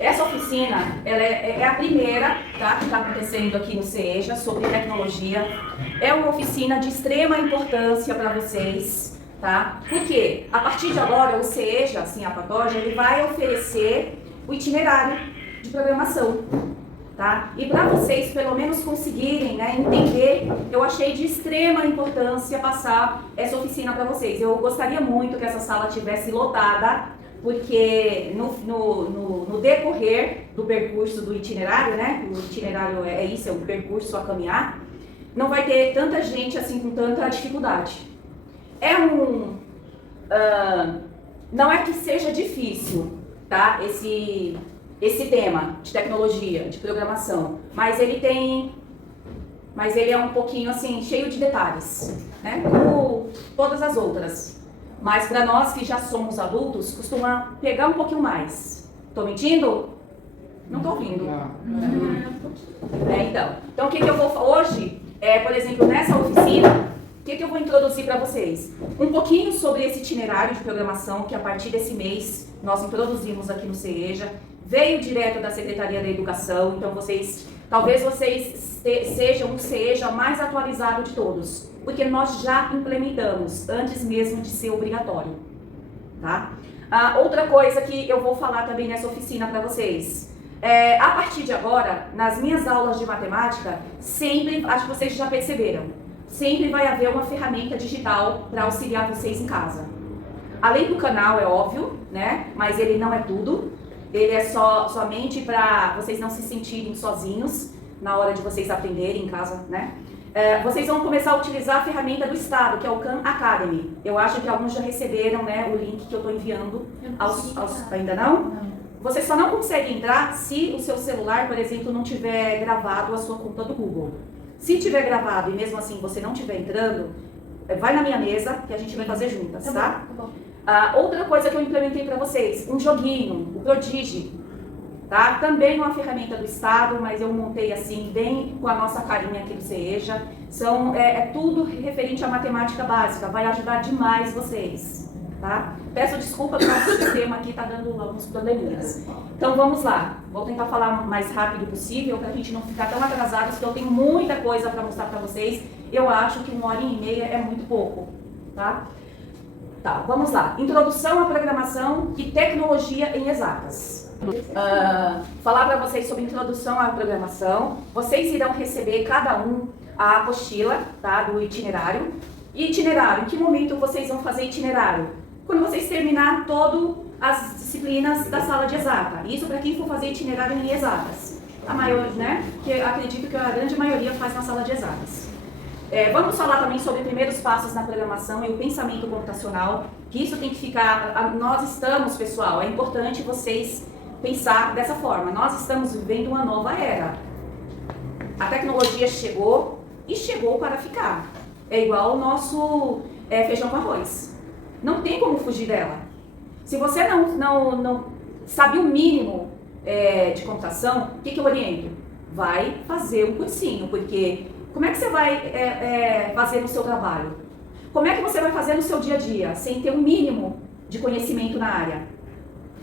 Essa oficina, ela é a primeira, tá, que está acontecendo aqui no CEJA sobre tecnologia. É uma oficina de extrema importância para vocês, tá? Porque a partir de agora o CEJA, assim, a Pagoja, ele vai oferecer o itinerário de programação, tá? E para vocês pelo menos conseguirem, né, entender, eu achei de extrema importância passar essa oficina para vocês. Eu gostaria muito que essa sala tivesse lotada, porque no decorrer do percurso do itinerário, né, o itinerário é isso, é um percurso a caminhar, não vai ter tanta gente assim com tanta dificuldade. Não é que seja difícil, tá, esse tema de tecnologia, de programação, mas ele é um pouquinho assim, cheio de detalhes, né, como todas as outras. Mas para nós que já somos adultos, costuma pegar um pouquinho mais. Tô mentindo? Não tô ouvindo. Então o que eu vou hoje, por exemplo, nessa oficina, o que eu vou introduzir para vocês? Um pouquinho sobre esse itinerário de programação que a partir desse mês nós introduzimos aqui no CEJA. Veio direto da Secretaria da Educação, então talvez vocês sejam o CEJA mais atualizado de todos, porque nós já implementamos antes mesmo de ser obrigatório, tá? Outra coisa que eu vou falar também nessa oficina para vocês, a partir de agora, nas minhas aulas de matemática, sempre, acho que vocês já perceberam, sempre vai haver uma ferramenta digital para auxiliar vocês em casa. Além do canal, é óbvio, né? Mas ele não é tudo. Ele é somente para vocês não se sentirem sozinhos na hora de vocês aprenderem em casa, né? Vocês vão começar a utilizar a ferramenta do Estado, que é o Khan Academy. Eu acho que alguns já receberam, né, o link que eu estou enviando Ainda não? Não. Você só não consegue entrar se o seu celular, por exemplo, não tiver gravado a sua conta do Google. Se tiver gravado e mesmo assim você não estiver entrando, vai na minha mesa que a gente vai fazer juntas, tá? Tá bom. Outra coisa que eu implementei para vocês, um joguinho, o Prodigy, tá? Também uma ferramenta do Estado, mas eu montei assim, bem com a nossa carinha aqui do CEJA. É tudo referente à matemática básica, vai ajudar demais vocês, tá? Peço desculpa que o nosso sistema aqui está dando alguns probleminhas. Então vamos lá, vou tentar falar o mais rápido possível para a gente não ficar tão atrasados, porque eu tenho muita coisa para mostrar para vocês. Eu acho que 1h30 é muito pouco, tá? Tá, vamos lá. Introdução à programação e tecnologia em exatas. Falar para vocês sobre introdução à programação. Vocês irão receber cada um a apostila, tá, do itinerário. E itinerário, em que momento vocês vão fazer itinerário? Quando vocês terminar todas as disciplinas da sala de exata. Isso para quem for fazer itinerário em exatas. A maioria, né? Que acredito que a grande maioria faz na sala de exatas. Vamos falar também sobre primeiros passos na programação e o pensamento computacional, que isso tem que ficar, nós estamos, pessoal, é importante vocês pensar dessa forma, nós estamos vivendo uma nova era. A tecnologia chegou e chegou para ficar. É igual o nosso feijão com arroz. Não tem como fugir dela. Se você não sabe o mínimo de computação, o que eu oriento? Vai fazer um cursinho, porque como é que você vai fazer no seu trabalho? Como é que você vai fazer no seu dia a dia, sem ter um mínimo de conhecimento na área?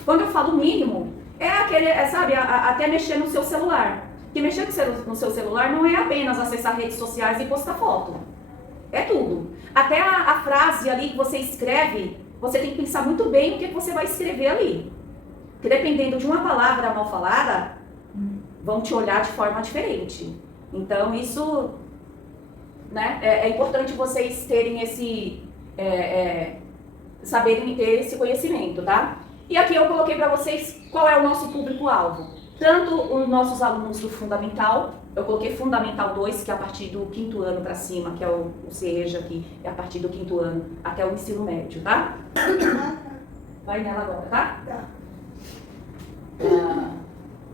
Quando eu falo mínimo, sabe, até mexer no seu celular. Porque mexer no seu celular não é apenas acessar redes sociais e postar foto. É tudo. Até a frase ali que você escreve, você tem que pensar muito bem o que você vai escrever ali. Porque dependendo de uma palavra mal falada, vão te olhar de forma diferente. Então isso, né, é importante vocês terem saberem ter esse conhecimento, tá? E aqui eu coloquei para vocês qual é o nosso público-alvo. Tanto os nossos alunos do Fundamental, eu coloquei Fundamental 2, que é a partir do 5º ano para cima, que é o CEJA, que é a partir do 5º ano até o ensino médio, tá? Vai nela agora, tá?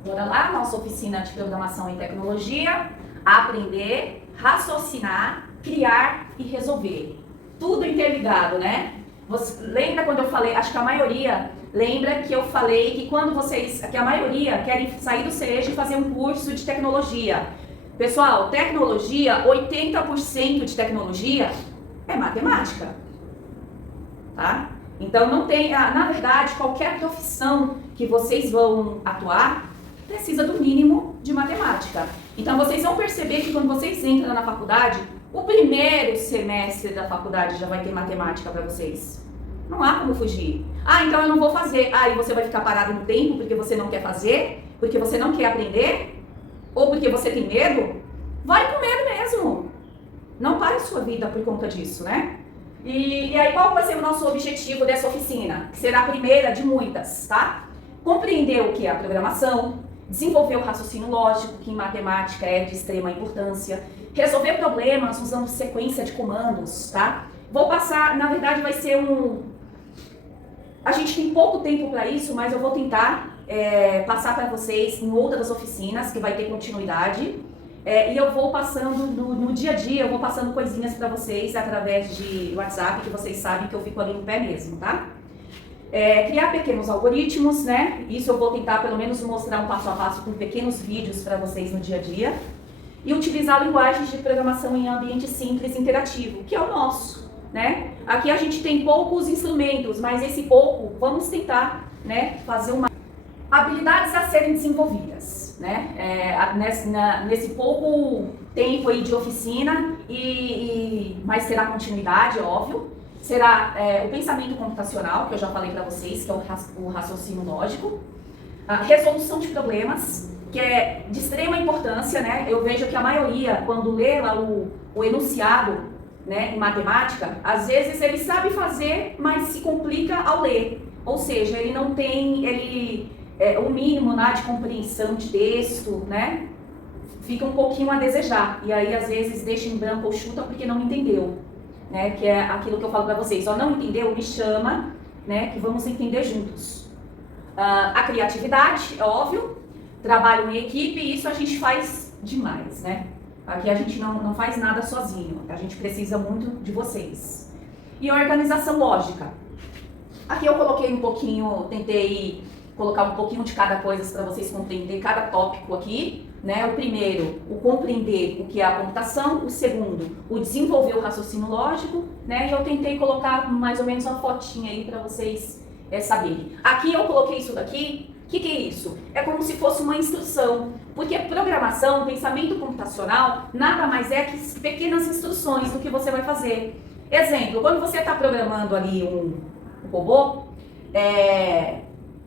Bora lá, nossa oficina de programação e tecnologia. Aprender, raciocinar, criar e resolver. Tudo interligado, né? Você lembra quando eu falei, acho que a maioria lembra que eu falei que a maioria querem sair do CEJA e fazer um curso de tecnologia. Pessoal, tecnologia, 80% de tecnologia é matemática, tá? Então não tem, na verdade, qualquer profissão que vocês vão atuar precisa do mínimo de matemática. Então vocês vão perceber que quando vocês entram na faculdade, o primeiro semestre da faculdade já vai ter matemática para vocês. Não há como fugir. Então eu não vou fazer. E você vai ficar parado no tempo porque você não quer fazer, porque você não quer aprender, ou porque você tem medo. Vai com medo mesmo. Não pare a sua vida por conta disso, né? E aí qual vai ser o nosso objetivo dessa oficina? Que será a primeira de muitas, tá? Compreender o que é a programação, desenvolver o raciocínio lógico, que em matemática é de extrema importância, resolver problemas usando sequência de comandos, tá? Vou passar, na verdade vai ser a gente tem pouco tempo para isso, mas eu vou tentar passar para vocês em outras oficinas, que vai ter continuidade. E eu vou passando no dia a dia, eu vou passando coisinhas para vocês através de WhatsApp, que vocês sabem que eu fico ali no pé mesmo, tá? Criar pequenos algoritmos, né? Isso eu vou tentar pelo menos mostrar um passo a passo com pequenos vídeos para vocês no dia a dia. E utilizar linguagens de programação em ambiente simples e interativo, que é o nosso, né? Aqui a gente tem poucos instrumentos, mas esse pouco, vamos tentar, né, fazer uma... Habilidades a serem desenvolvidas, né? Nesse pouco tempo aí de oficina, mas terá continuidade, óbvio. Será o pensamento computacional, que eu já falei para vocês, que é o raciocínio lógico. A resolução de problemas, que é de extrema importância, né? Eu vejo que a maioria, quando lê lá o enunciado, né, em matemática, às vezes ele sabe fazer, mas se complica ao ler. Ou seja, ele não tem o mínimo de compreensão de texto, né? Fica um pouquinho a desejar. E aí, às vezes, deixa em branco ou chuta porque não entendeu. Né? Que é aquilo que eu falo para vocês. Não entendeu? Me chama, né? Que vamos entender juntos. A criatividade, é óbvio. Trabalho em equipe, e isso a gente faz demais, né? Aqui a gente não faz nada sozinho. A gente precisa muito de vocês. E organização lógica. Aqui eu coloquei um pouquinho, tentei colocar um pouquinho de cada coisa para vocês compreenderem cada tópico aqui, né? O primeiro, o compreender o que é a computação. O segundo, o desenvolver o raciocínio lógico, né? E eu tentei colocar mais ou menos uma fotinha aí para vocês saberem. Aqui eu coloquei isso daqui. O que é isso? É como se fosse uma instrução, porque programação, pensamento computacional, nada mais é que pequenas instruções do que você vai fazer. Exemplo, quando você está programando ali um robô,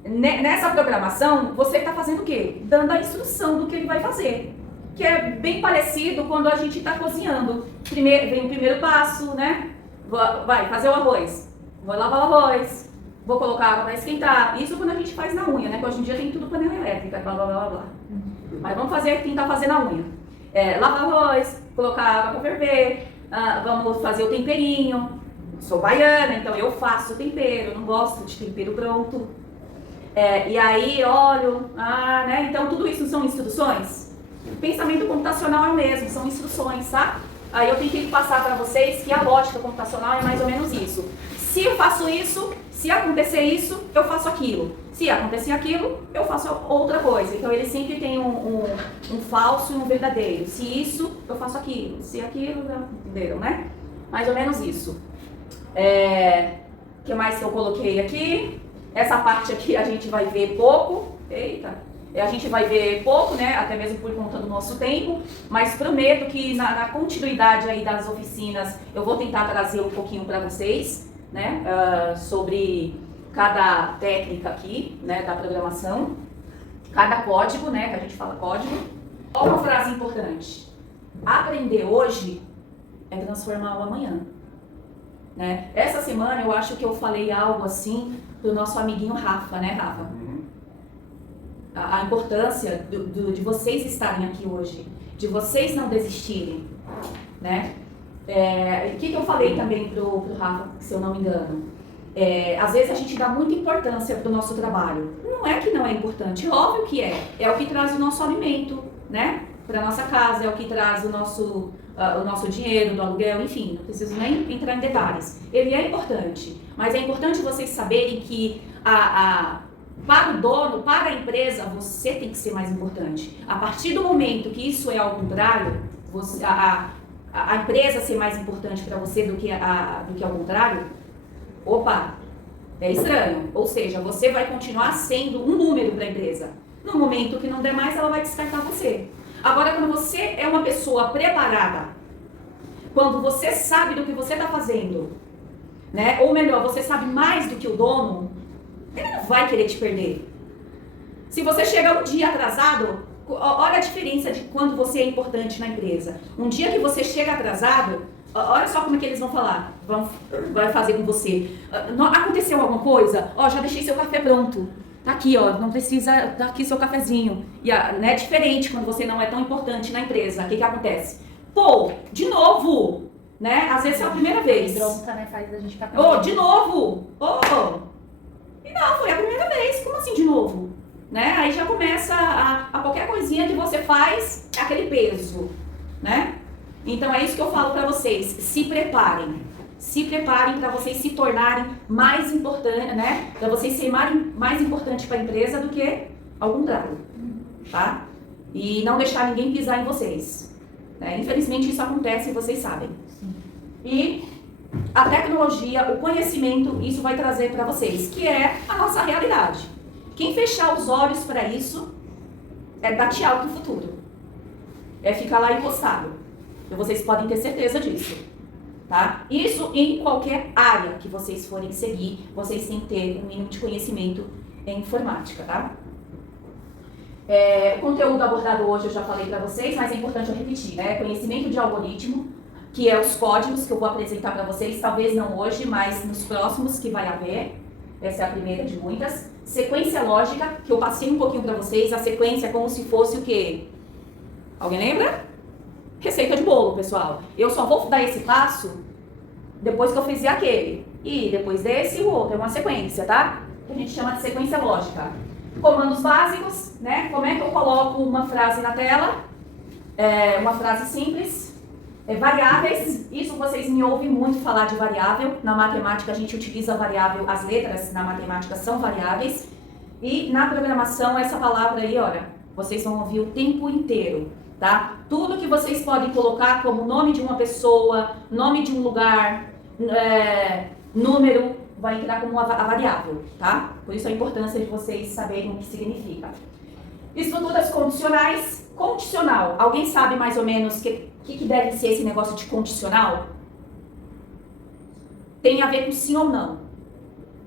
nessa programação, você está fazendo o quê? Dando a instrução do que ele vai fazer. Que é bem parecido quando a gente está cozinhando. Vem o primeiro passo, né? Vai fazer o arroz. Vou lavar o arroz. Vou colocar água para esquentar. Isso quando a gente faz na unha, né? Porque hoje em dia tem tudo panela elétrica, blá, blá, blá, blá. Mas vamos tentar fazer na unha. Lavar o arroz, colocar água para ferver. Vamos fazer o temperinho. Sou baiana, então eu faço o tempero. Não gosto de tempero pronto. E aí, óleo, né? Então tudo isso são instruções. Pensamento computacional é o mesmo, são instruções, tá? Aí eu tentei passar para vocês que a lógica computacional é mais ou menos isso. Se eu faço isso, se acontecer isso, eu faço aquilo. Se acontecer aquilo, eu faço outra coisa. Então ele sempre tem um falso e um verdadeiro. Se isso, eu faço aquilo. Se aquilo, entenderam, né? Mais ou menos isso. O que mais que eu coloquei aqui? Essa parte aqui a gente vai ver pouco. Eita! A gente vai ver pouco, né? Até mesmo por conta do nosso tempo. Mas prometo que na continuidade aí das oficinas eu vou tentar trazer um pouquinho para vocês, né? Sobre cada técnica aqui, né? Da programação. Cada código, né? Que a gente fala código. Olha uma frase importante. Aprender hoje é transformar o amanhã. Né? Essa semana eu acho que eu falei algo assim do nosso amiguinho Rafa, né, Rafa? A importância de vocês estarem aqui hoje, de vocês não desistirem, né? O que eu falei também pro Rafa, se eu não me engano? Às vezes a gente dá muita importância pro nosso trabalho. Não é que não é importante, óbvio que é. É o que traz o nosso alimento, né? Para nossa casa, é o que traz o nosso dinheiro, do aluguel, enfim, não preciso nem entrar em detalhes. Ele é importante, mas é importante vocês saberem que para o dono, para a empresa, você tem que ser mais importante. A partir do momento que isso é ao contrário, a empresa ser mais importante para você do que ao contrário, opa, É estranho. Ou seja, você vai continuar sendo um número para a empresa. No momento que não der mais, ela vai descartar você. Agora, quando você é uma pessoa preparada, quando você sabe do que você está fazendo, né? Ou melhor, você sabe mais do que o dono, ele não vai querer te perder. Se você chega um dia atrasado, olha a diferença de quando você é importante na empresa. Um dia que você chega atrasado, olha só como é que eles vão falar, vai fazer com você. Aconteceu alguma coisa? Ó, já deixei seu café pronto. Tá aqui, ó, não precisa, tá aqui seu cafezinho. E né, é diferente quando você não é tão importante na empresa. O que acontece? Pô, de novo, né? Às vezes é a primeira vez. Bronca, né, faz a gente ficar de novo. E não, foi a primeira vez. Como assim de novo? Né? Aí já começa a qualquer coisinha que você faz, aquele peso, né? Então é isso que eu falo pra vocês. Se preparem. Se preparem para vocês se tornarem mais importantes, né? Para vocês serem mais importantes para a empresa do que ao contrário, tá? E não deixar ninguém pisar em vocês. Né? Infelizmente isso acontece e vocês sabem. E a tecnologia, o conhecimento, isso vai trazer para vocês, que é a nossa realidade. Quem fechar os olhos para isso é dar tchau pro futuro. É ficar lá encostado. E vocês podem ter certeza disso. Tá? Isso em qualquer área que vocês forem seguir, vocês têm que ter um mínimo de conhecimento em informática, tá? O conteúdo abordado hoje eu já falei para vocês, mas é importante eu repetir, né? Conhecimento de algoritmo, que é os códigos que eu vou apresentar para vocês, talvez não hoje, mas nos próximos que vai haver. Essa é a primeira de muitas. Sequência lógica, que eu passei um pouquinho para vocês, a sequência é como se fosse o quê? Alguém lembra? Receita de bolo, pessoal. Eu só vou dar esse passo depois que eu fizer aquele. E depois desse, o outro. É uma sequência, tá? Que a gente chama de sequência lógica. Comandos básicos, né? Como é que eu coloco uma frase na tela? Uma frase simples. Variáveis. Isso vocês me ouvem muito falar de variável. Na matemática a gente utiliza variável. As letras na matemática são variáveis. E na programação, essa palavra aí, olha, vocês vão ouvir o tempo inteiro. Tá? Tudo que vocês podem colocar como nome de uma pessoa, nome de um lugar, número, vai entrar como a variável, tá? Por isso a importância de vocês saberem o que significa. Estruturas condicionais. Condicional. Alguém sabe mais ou menos o que deve ser esse negócio de condicional? Tem a ver com sim ou não.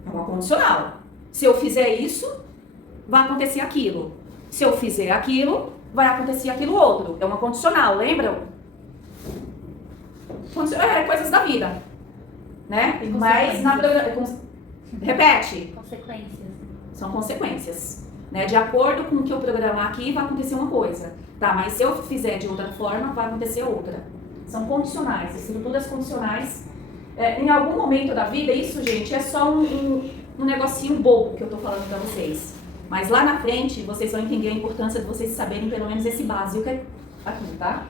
É uma condicional. Se eu fizer isso, vai acontecer aquilo. Se eu fizer aquilo, vai acontecer aquilo outro. É uma condicional, lembram? Coisas da vida. Né? Mas na repete. Consequências. São consequências. Né? De acordo com o que eu programar aqui, vai acontecer uma coisa. Tá, mas se eu fizer de outra forma, vai acontecer outra. São condicionais, estruturas condicionais. Em algum momento da vida, isso, gente, é só um negocinho bobo que eu tô falando pra vocês. Mas lá na frente, vocês vão entender a importância de vocês saberem pelo menos esse básico aqui, tá?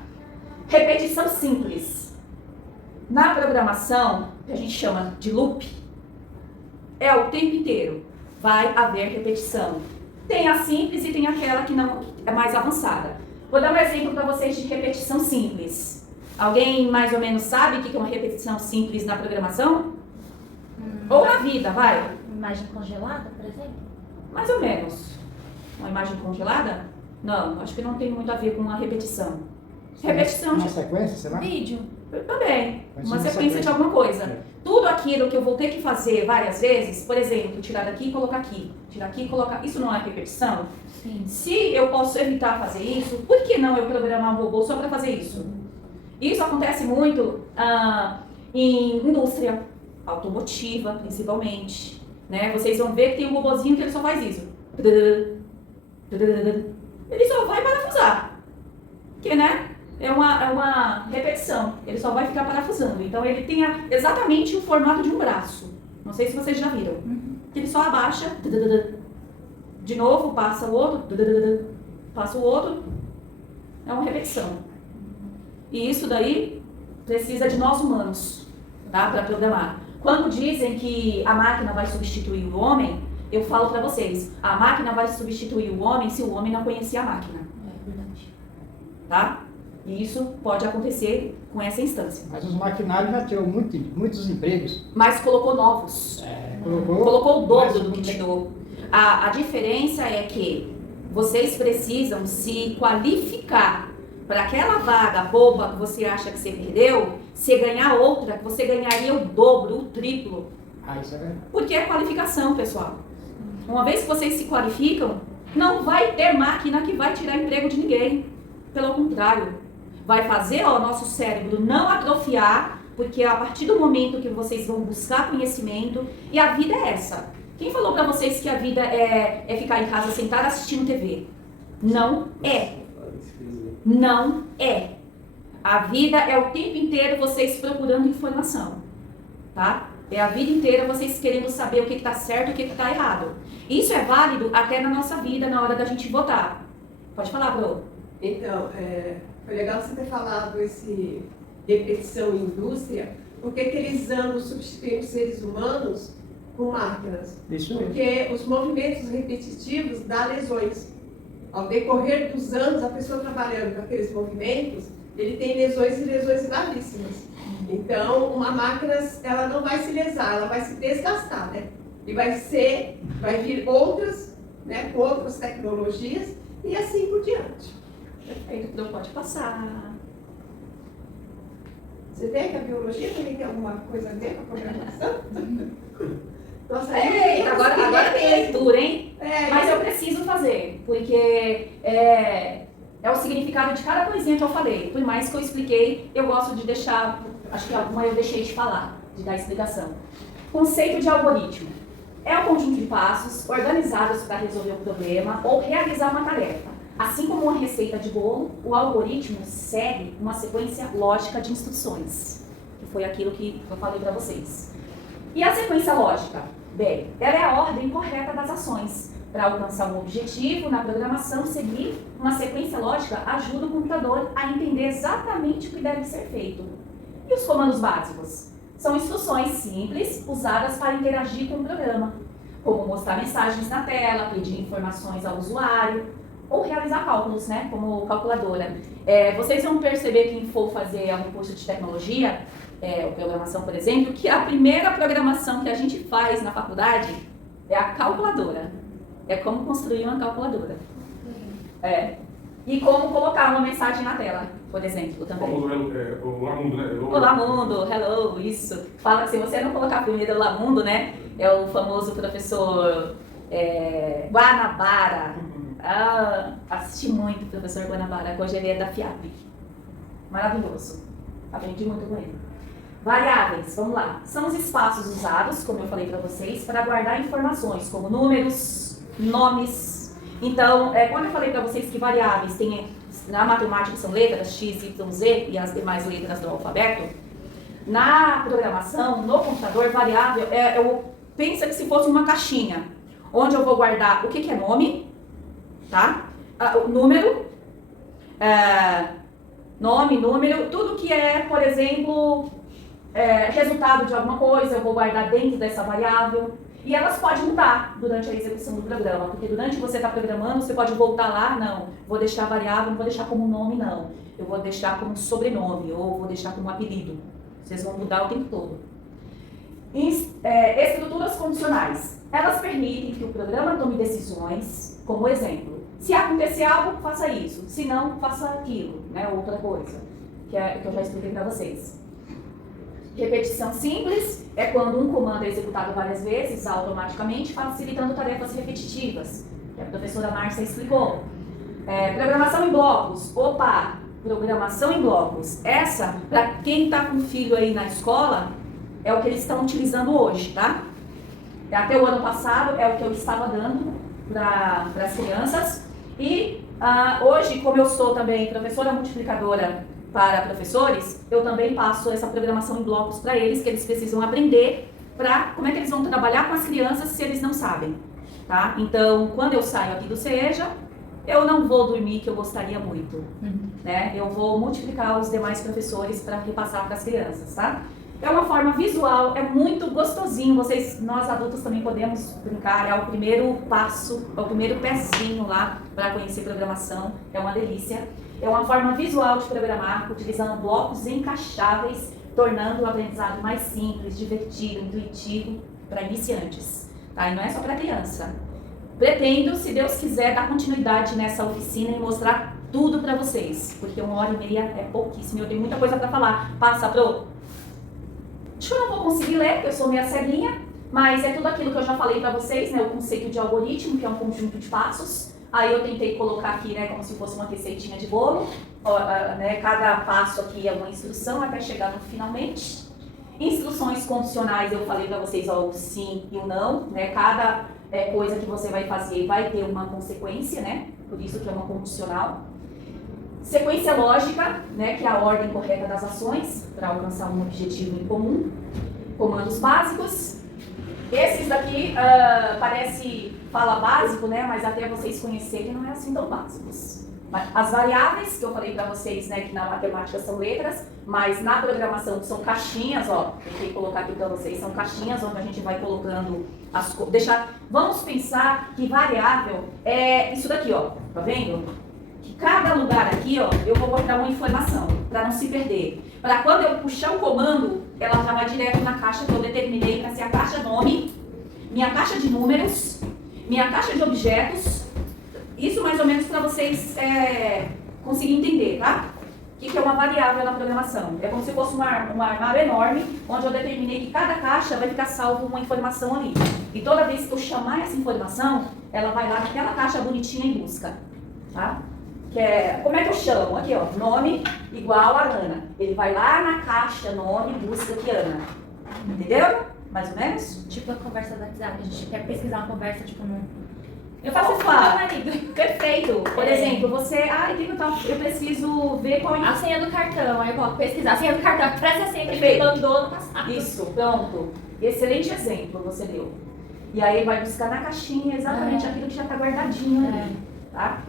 Repetição simples. Na programação, que a gente chama de loop, é o tempo inteiro. Vai haver repetição. Tem a simples e tem aquela que não é mais avançada. Vou dar um exemplo para vocês de repetição simples. Alguém mais ou menos sabe o que é uma repetição simples na programação? Ou na vida, vai? Imagem congelada, por exemplo? Mais ou menos. Uma imagem congelada? Não, acho que não tem muito a ver com uma repetição. Repetição uma sequência, sei lá? Vídeo. Também. Uma sequência de alguma coisa. Tudo aquilo que eu vou ter que fazer várias vezes, por exemplo, tirar daqui e colocar aqui. Tirar aqui e colocar... Isso não é repetição? Sim. Se eu posso evitar fazer isso, por que não eu programar um robô só para fazer isso? Isso acontece muito em indústria automotiva, principalmente. Né? Vocês vão ver que tem um robozinho que ele só faz isso. Ele só vai parafusar. Porque, né? É uma repetição. Ele só vai ficar parafusando. Então, ele tem exatamente o formato de um braço. Não sei se vocês já viram. Ele só abaixa. De novo, passa o outro. Passa o outro. É uma repetição. E isso daí precisa de nós humanos, tá? Para programar. Quando dizem que a máquina vai substituir o homem, eu falo para vocês, a máquina vai substituir o homem se o homem não conhecer a máquina. É verdade. Tá? E isso pode acontecer com essa instância. Mas os maquinários já tirou muitos empregos. Mas colocou novos. Colocou o dobro do que tirou. A diferença é que vocês precisam se qualificar para aquela vaga boba que você acha que você perdeu, você ganhar outra, que você ganharia o dobro, o triplo. Isso é verdade. Porque é qualificação, pessoal. Uma vez que vocês se qualificam, não vai ter máquina que vai tirar emprego de ninguém. Pelo contrário, vai fazer o nosso cérebro não atrofiar, porque a partir do momento que vocês vão buscar conhecimento, e a vida é essa. Quem falou pra vocês que a vida é ficar em casa sentada assistindo TV? Não é. Não é. A vida é o tempo inteiro vocês procurando informação, tá? É a vida inteira vocês querendo saber o que está certo e o que está errado. Isso é válido até na nossa vida, na hora da gente votar. Pode falar, Bro. Então, foi legal você ter falado esse repetição em indústria, porque aqueles anos substituindo seres humanos com máquinas. Isso mesmo. Porque os movimentos repetitivos dão lesões. Ao decorrer dos anos, a pessoa trabalhando com aqueles movimentos, ele tem lesões e lesões gravíssimas. Então, uma máquina, ela não vai se lesar, ela vai se desgastar, né? E vai vir outras, né, com outras tecnologias e assim por diante. Perfeito, então pode passar. Você vê que a biologia também tem alguma coisa a ver com a programação? Nossa, Agora tem leitura, hein? É, Mas eu preciso fazer, porque é o significado de cada coisinha que eu falei. Por mais que eu expliquei, eu gosto de deixar, acho que alguma eu deixei de falar, de dar explicação. Conceito de algoritmo. É um conjunto de passos organizados para resolver um problema ou realizar uma tarefa. Assim como uma receita de bolo, o algoritmo segue uma sequência lógica de instruções, que foi aquilo que eu falei para vocês. E a sequência lógica? Bem, ela é a ordem correta das ações. Para alcançar um objetivo na programação, seguir uma sequência lógica ajuda o computador a entender exatamente o que deve ser feito. E os comandos básicos? São instruções simples usadas para interagir com o programa, como mostrar mensagens na tela, pedir informações ao usuário, ou realizar cálculos, né, como calculadora. Vocês vão perceber, quem for fazer algum curso de tecnologia, ou programação, por exemplo, que a primeira programação que a gente faz na faculdade é a calculadora. É como construir uma calculadora. E como colocar uma mensagem na tela, por exemplo, também. Olá Mundo, né? Olá Mundo, hello, isso. Fala que se você não colocar primeiro Olá Mundo, né, é o famoso professor Guanabara. Assisti muito o professor Guanabara, que hoje ele é da FIAP. Maravilhoso. Aprendi muito com ele. Variáveis, vamos lá. São os espaços usados, como eu falei para vocês, para guardar informações, como números, nomes. Então, quando eu falei para vocês que variáveis na matemática são letras X, Y, Z e as demais letras do alfabeto, na programação, no computador, variável, pensa que se fosse uma caixinha, onde eu vou guardar o que é nome, tá? O número, número, tudo que é, por exemplo, resultado de alguma coisa, eu vou guardar dentro dessa variável. E elas podem mudar durante a execução do programa, porque durante que você está programando, você pode voltar lá, não, vou deixar a variável, não vou deixar como nome, não. Eu vou deixar como sobrenome, ou vou deixar como apelido. Vocês vão mudar o tempo todo. Estruturas condicionais. Elas permitem que o programa tome decisões, como exemplo, se acontecer algo, faça isso, se não, faça aquilo, né, outra coisa, que eu já expliquei para vocês. Repetição simples é quando um comando é executado várias vezes, automaticamente, facilitando tarefas repetitivas, que a professora Márcia explicou. Programação em blocos. Programação em blocos. Essa, para quem está com filho aí na escola, é o que eles estão utilizando hoje, tá? Até o ano passado é o que eu estava dando para as crianças. E hoje, como eu sou também professora multiplicadora para professores, eu também passo essa programação em blocos para eles, que eles precisam aprender para como é que eles vão trabalhar com as crianças se eles não sabem, tá? Então, quando eu saio aqui do CEJA, eu não vou dormir, que eu gostaria muito, né? Eu vou multiplicar os demais professores para repassar para as crianças, tá? É uma forma visual, é muito gostosinho. Nós adultos também podemos brincar, é o primeiro passo, é o primeiro pezinho lá para conhecer programação, é uma delícia. É uma forma visual de programar, utilizando blocos encaixáveis, tornando o aprendizado mais simples, divertido, intuitivo para iniciantes. Tá? E não é só para criança. Pretendo, se Deus quiser, dar continuidade nessa oficina e mostrar tudo para vocês, porque 1h30 é pouquíssimo, eu tenho muita coisa para falar. Passa, Pro. Acho que eu não vou conseguir ler, porque eu sou meio ceguinha, mas é tudo aquilo que eu já falei para vocês, né? O conceito de algoritmo, que é um conjunto de passos. Aí eu tentei colocar aqui, né, como se fosse uma receitinha de bolo. Né, cada passo aqui é uma instrução até chegar no finalmente. Instruções condicionais, eu falei para vocês, ó, o sim e o não, né? Cada coisa que você vai fazer vai ter uma consequência, né? Por isso que é uma condicional. Sequência lógica, né, que é a ordem correta das ações para alcançar um objetivo em comum. Comandos básicos. Esses daqui fala básico, né, mas até vocês conhecerem não é assim tão básicos. As variáveis, que eu falei para vocês, né, que na matemática são letras, mas na programação são caixinhas, ó, tentei colocar aqui para vocês, são caixinhas onde a gente vai colocando as coisas. Vamos pensar que variável é isso daqui, ó, tá vendo? Cada lugar aqui, ó, eu vou botar uma informação para não se perder. Para quando eu puxar o comando, ela já vai direto na caixa que eu determinei para ser a caixa nome, minha caixa de números, minha caixa de objetos. Isso mais ou menos para vocês conseguirem entender, tá? O que é uma variável na programação? É como se fosse um armário enorme, onde eu determinei que cada caixa vai ficar salvo uma informação ali. E toda vez que eu chamar essa informação, ela vai lá naquela caixa bonitinha em busca, tá? Como é que eu chamo? Aqui, ó, nome igual a Ana. Ele vai lá na caixa nome e busca aqui Ana. Entendeu? Mais ou menos? Tipo a conversa do WhatsApp, a gente quer pesquisar uma conversa, tipo, no... Eu faço isso com meu marido. Perfeito. Por exemplo, você, eu preciso ver qual é a senha do cartão. Aí eu coloco pesquisar a senha do cartão. Parece a senha que Perfeito. ele mandou no passado. Isso, pronto. Excelente exemplo você deu. E aí vai buscar na caixinha exatamente aquilo que já está guardadinho ali. Tá?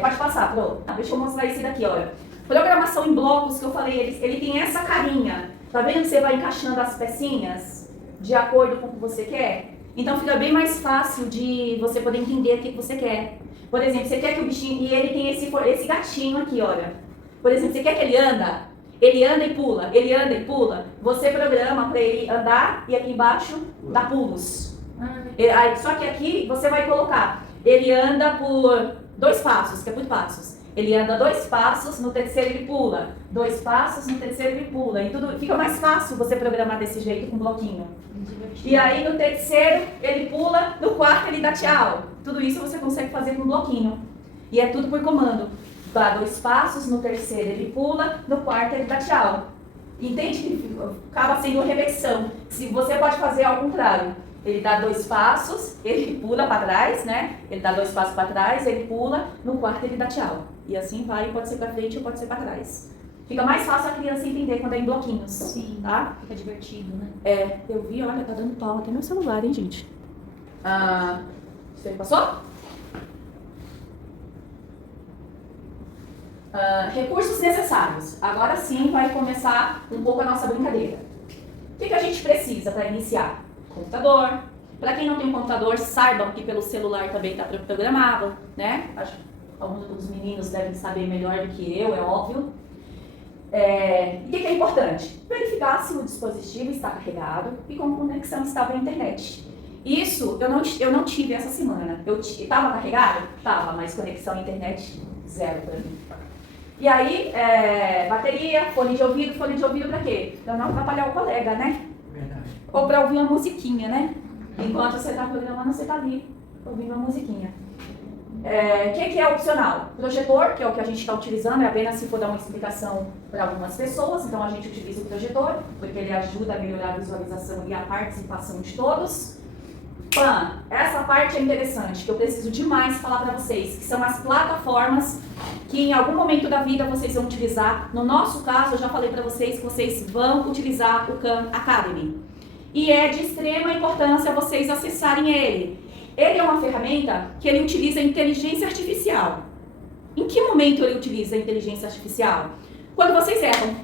Pode passar, Pro. Deixa eu mostrar esse daqui, olha. Programação em blocos que eu falei, ele tem essa carinha. Tá vendo que você vai encaixando as pecinhas de acordo com o que você quer? Então fica bem mais fácil de você poder entender o que você quer. Por exemplo, você quer que o bichinho, e ele tem esse gatinho aqui, olha. Por exemplo, você quer que ele anda e pula, ele anda e pula. Você programa para ele andar e aqui embaixo dá pulos. Só que aqui você vai colocar, ele anda por 2 passos, que é por passos. Ele anda 2 passos, no terceiro ele pula. 2 passos, no terceiro ele pula. E tudo fica mais fácil você programar desse jeito com um bloquinho. E aí no terceiro ele pula, no quarto ele dá tchau. Tudo isso você consegue fazer com um bloquinho. E é tudo por comando. Dá 2 passos, no terceiro ele pula, no quarto ele dá tchau. Entende que acaba sendo uma repetição. Se você pode fazer ao contrário. Ele dá 2 passos, ele pula para trás, né? Ele dá 2 passos para trás, ele pula, no quarto ele dá tchau. E assim vai, pode ser para frente ou pode ser para trás. Fica mais fácil a criança entender quando é em bloquinhos. Sim, tá? Fica divertido, né? Eu vi, olha, tá dando pau até meu celular, hein, gente? Você passou? Recursos necessários. Agora sim vai começar um pouco a nossa brincadeira. O que a gente precisa para iniciar? Computador. Para quem não tem um computador, saibam que pelo celular também está programável, né? Acho que alguns dos meninos devem saber melhor do que eu, é óbvio. E o que é importante? Verificar se o dispositivo está carregado e com conexão estável à internet. Isso eu não tive essa semana. Estava carregado? Estava, mas conexão à internet, 0 para mim. E aí, bateria, fone de ouvido para quê? Para não atrapalhar o colega, né? Verdade. Ou para ouvir uma musiquinha, né? Enquanto você está programando, você está ali ouvindo uma musiquinha. O que é opcional? Projetor, que é o que a gente está utilizando, é apenas se for dar uma explicação para algumas pessoas, então a gente utiliza o projetor, porque ele ajuda a melhorar a visualização e a participação de todos. Essa parte é interessante, que eu preciso demais falar para vocês, que são as plataformas que em algum momento da vida vocês vão utilizar. No nosso caso, eu já falei para vocês que vocês vão utilizar o Khan Academy. E é de extrema importância vocês acessarem ele. Ele é uma ferramenta que ele utiliza inteligência artificial. Em que momento ele utiliza a inteligência artificial? Quando vocês erram.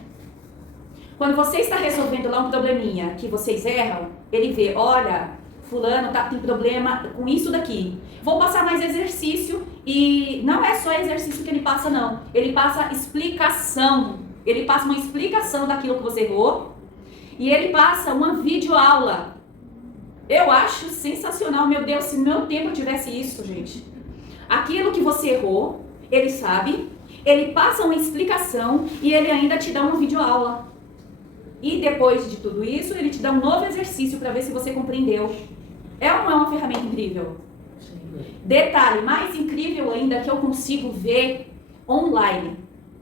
Quando você está resolvendo lá um probleminha que vocês erram, ele vê, olha, fulano tem problema com isso daqui. Vou passar mais exercício e não é só exercício que ele passa não. Ele passa explicação. Ele passa uma explicação daquilo que você errou e ele passa uma videoaula. Eu acho sensacional, meu Deus, se no meu tempo eu tivesse isso, gente. Aquilo que você errou, ele sabe, ele passa uma explicação e ele ainda te dá uma videoaula. E depois de tudo isso, ele te dá um novo exercício para ver se você compreendeu. É ou não é uma ferramenta incrível? Detalhe, mais incrível ainda que eu consigo ver online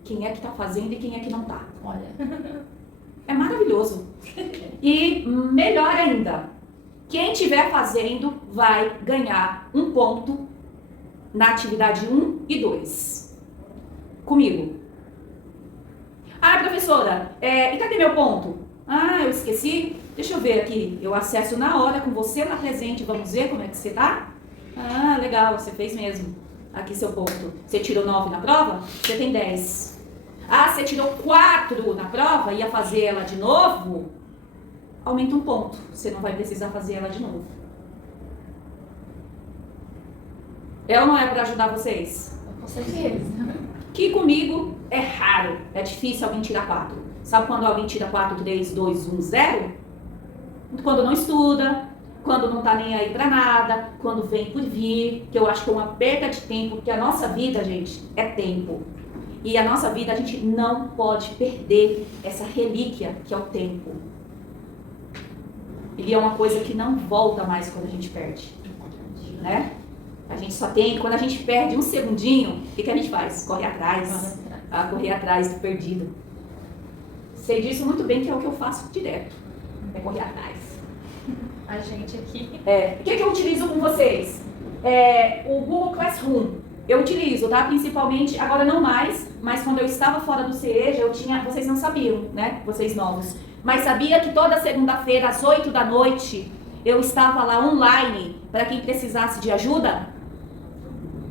quem é que está fazendo e quem é que não está. Olha. É maravilhoso. E melhor ainda, quem estiver fazendo vai ganhar um ponto na atividade 1 e 2. Comigo. Ah, professora, e cadê meu ponto? Ah, eu esqueci. Deixa eu ver aqui. Eu acesso na hora com você lá presente. Vamos ver como é que você tá? Ah, legal, você fez mesmo. Aqui seu ponto. Você tirou 9 na prova? Você tem 10. Ah, você tirou 4 na prova e ia fazer ela de novo? Aumenta um ponto. Você não vai precisar fazer ela de novo. É ou não é para ajudar vocês? Com certeza. Que comigo é raro. É difícil alguém tirar 4. Sabe quando alguém tira 4, 3, 2, 1, 0? Quando não estuda, quando não tá nem aí pra nada, quando vem por vir, que eu acho que é uma perda de tempo, porque a nossa vida, gente, é tempo. E a nossa vida, a gente não pode perder essa relíquia que é o tempo. Ele é uma coisa que não volta mais quando a gente perde, né? A gente só tem, quando a gente perde um segundinho, o que a gente faz? Corre atrás, correr atrás do perdido. Sei disso muito bem, que é o que eu faço direto, é correr atrás. A gente aqui. O que eu utilizo com vocês? O Google Classroom. Eu utilizo, tá? Principalmente, agora não mais, mas quando eu estava fora do CEJA, eu tinha, vocês não sabiam, né? Vocês novos. Mas sabia que toda segunda-feira, às 8 da noite, eu estava lá online, para quem precisasse de ajuda?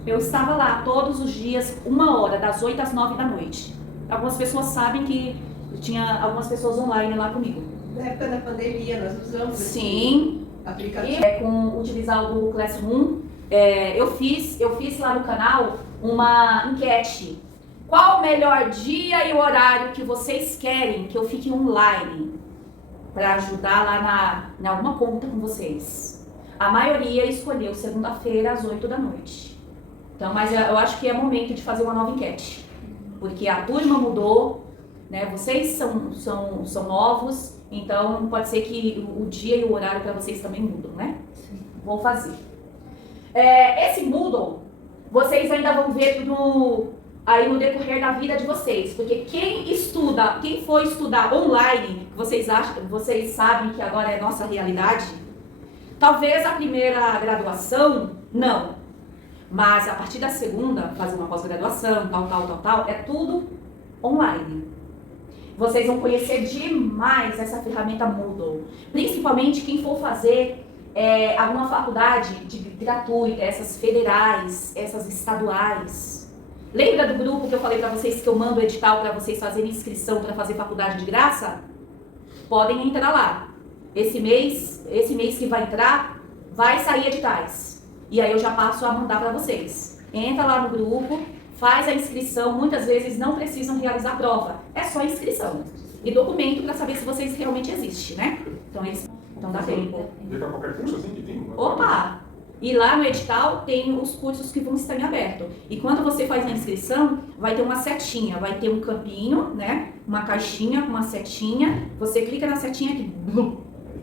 Eu estava lá todos os dias, 1 hora, das 8 às 9 da noite. Algumas pessoas sabem que tinha algumas pessoas online lá comigo. Na época da pandemia, nós usamos Sim. esse aplicativo. Com utilizar o Google Classroom, eu fiz lá no canal uma enquete. Qual o melhor dia e horário que vocês querem que eu fique online para ajudar lá na alguma conta com vocês? A maioria escolheu segunda-feira às 8 da noite. Então, mas eu acho que é momento de fazer uma nova enquete, porque a turma mudou, né? Vocês são novos, então pode ser que o dia e o horário para vocês também mudam, né? Sim. Vou fazer. Esse Moodle, vocês ainda vão ver aí no decorrer da vida de vocês, porque quem for estudar online, vocês sabem que agora é nossa realidade, talvez a primeira graduação, não, mas a partir da segunda, fazer uma pós-graduação, tal, é tudo online. Vocês vão conhecer demais essa ferramenta Moodle, principalmente quem for fazer alguma faculdade gratuita, essas federais, essas estaduais. Lembra do grupo que eu falei para vocês que eu mando o edital para vocês fazerem inscrição para fazer faculdade de graça? Podem entrar lá. Esse mês que vai entrar, vai sair editais. E aí eu já passo a mandar para vocês. Entra lá no grupo, faz a inscrição, muitas vezes não precisam realizar prova. É só inscrição. E documento para saber se vocês realmente existem, né? Então dá tempo. E para qualquer curso assim que tem? Opa! E lá no edital tem os cursos que vão estar em aberto. E quando você faz a inscrição, vai ter uma setinha, vai ter um campinho, né? Uma caixinha com uma setinha. Você clica na setinha que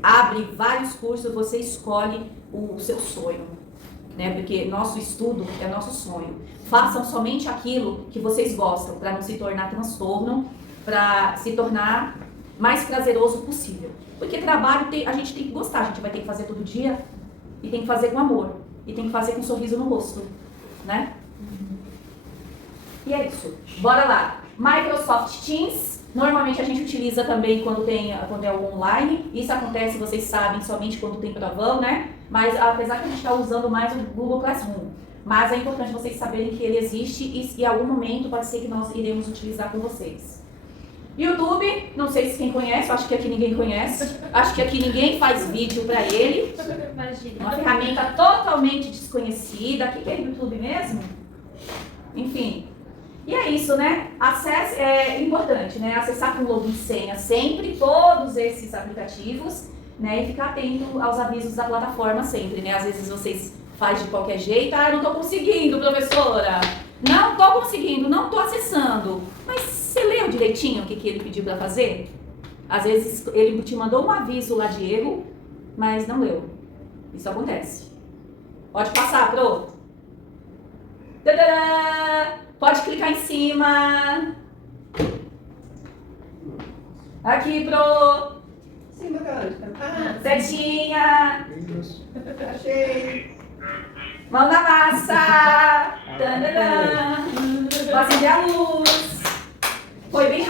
abre vários cursos, você escolhe o seu sonho, né? Porque nosso estudo é nosso sonho. Façam somente aquilo que vocês gostam, para não se tornar transtorno, para se tornar mais prazeroso possível. Porque trabalho a gente tem que gostar, a gente vai ter que fazer todo dia e tem que fazer com amor e tem que fazer com um sorriso no rosto, né? E é isso. Bora lá. Microsoft Teams, normalmente a gente utiliza também quando é o online. Isso acontece, vocês sabem, somente quando tem provão, né? Mas apesar que a gente está usando mais o Google Classroom, mas é importante vocês saberem que ele existe e em algum momento pode ser que nós iremos utilizar com vocês. YouTube, não sei se quem conhece, acho que aqui ninguém conhece. Acho que aqui ninguém faz vídeo para ele. Imagina. Uma ferramenta totalmente desconhecida. O que é YouTube mesmo? Enfim. E é isso, né? Acesso é importante, né? Acessar com login e senha sempre todos esses aplicativos, né? E ficar atento aos avisos da plataforma sempre, né? Às vezes vocês fazem de qualquer jeito. Ah, não tô conseguindo, professora. Não tô conseguindo, não tô acessando. Mas você leu direitinho o que ele pediu para fazer? Às vezes ele te mandou um aviso lá de erro, mas não leu. Isso acontece. Pode passar, pro. Tadã! Pode clicar em cima. Aqui, pro. Cima da onde? Ah, Setinha. Isso. achei. Mão na massa. Tadã! Vou acender a luz. Foi bem